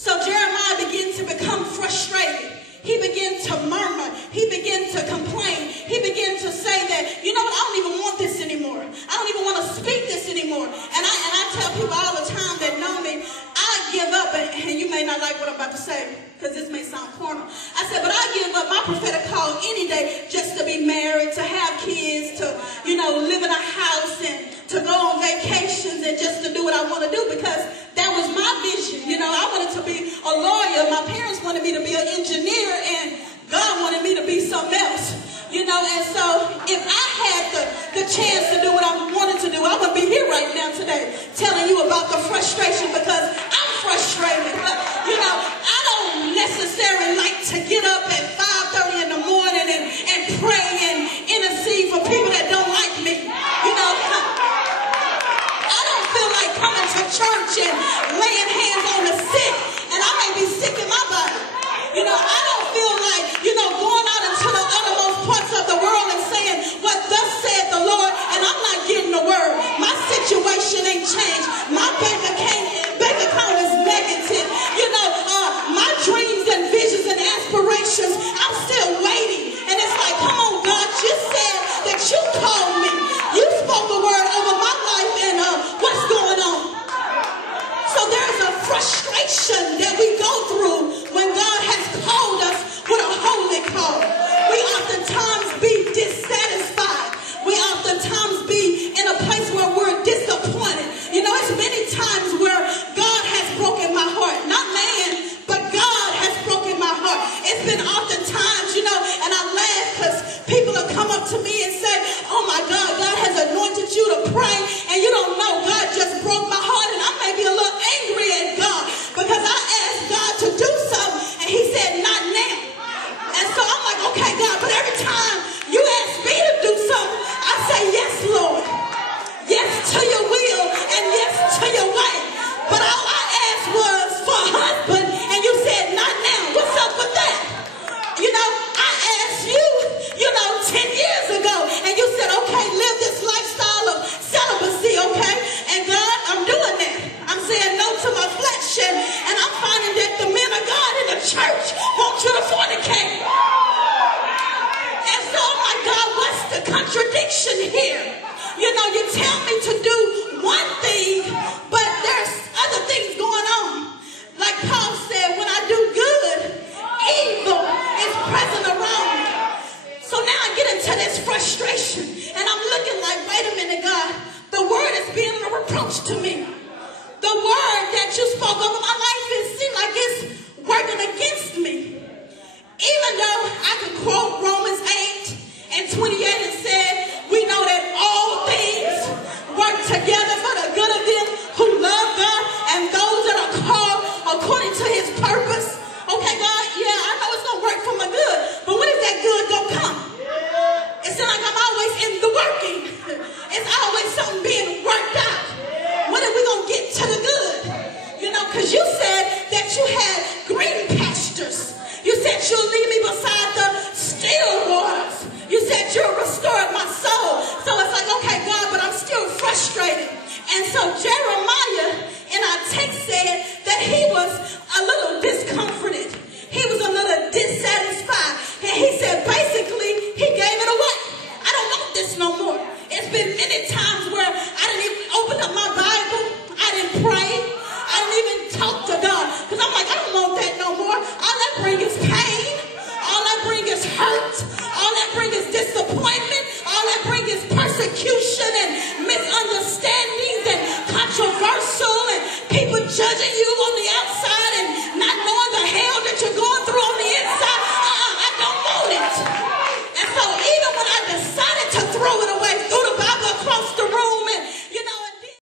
So Jeremiah began to become frustrated. He began to murmur. He began to complain. He began to say that, you know what, I don't even want this anymore. I don't even want to speak this anymore. And I tell people all the time that know me, I give up, and you may not like what I'm about to say, because this may sound corny. I said, but I give up my prophetic call any day just to be married, to have kids, to, live in a house, and to go on vacations, and just to do what I want to do, because that was my vision. I wanted to be a lawyer. My parents wanted me to be an engineer, and God wanted me to be something else. And so if I had the chance to do what I wanted to do, I would be here right now today telling you about the frustration, because I'm frustrated. I don't necessarily like to get up at 5:30 in the morning and pray and intercede for people that don't like me. I don't feel like coming to church and laying hands on the sick, and I may be sick in my body. I don't feel like, going out into the uttermost parts of the world and saying what thus said the Lord, and I'm not getting the word. My situation ain't changed. My bank account is negative. My dreams and visions and aspirations, I'm still waiting. And it's like, come on, God, you said that you called me. You spoke a word over my life, and what's going on? So there's a frustration that we go through when God has called us with a holy call. We oftentimes be dissatisfied. We oftentimes be in a place where we're disappointed. It's many times where God has broken my heart. Not man, but God has broken my heart. It's been oftentimes, and I laugh because people have come up to me and say, oh my God, God has anointed you to pray, and you don't know, God just broke my heart, and I may be a little angry at God because I asked God to do something, and he said, not now. And so I'm like, okay, God, but every time you ask me to do something, I say, yes, Lord. Yes to your will, and yes to your way. But all I asked was for a husband, and you said, not now. What's up with that? I asked you, 10 years ago, and you said, okay, live this lifestyle of celibacy, okay? And God, I'm doing that. I'm saying no to my flesh, and I'm finding that the men of God in the church want you to fornicate. And so I'm like, God, what's the contradiction here? You tell me to do one thing, but there's other things going on. Like Paul said, when I do good, evil is present around me. So now I get into this frustration, and I'm looking like, wait a minute, God, the word is being a reproach to me. The word that you spoke over my life, it seems like it's working against me. Even though I could quote Romans 8:28 and said, we know that all things work together for the good of them who love God and those that are called according to his purpose. Okay, God, yeah, I know it's going to work for my good, but when is that good going to come? It seems like I'm always in the working. It's always something being worked out. When are we going to get to the good? Because you said that you had green pastures. You said you'll lead me beside the still waters. You said you'll restore my soul. So it's like, okay, God, but I'm still frustrated. And so Jeremiah in our text said that he was a little discomforted. He was a little dissatisfied. And he said basically he gave it away. I don't want this no more. It's been many times where I didn't even open up my Bible. I didn't pray. I didn't even talk to God. Because I'm like, I don't want that no more. All that brings is pain. All that brings is hurt.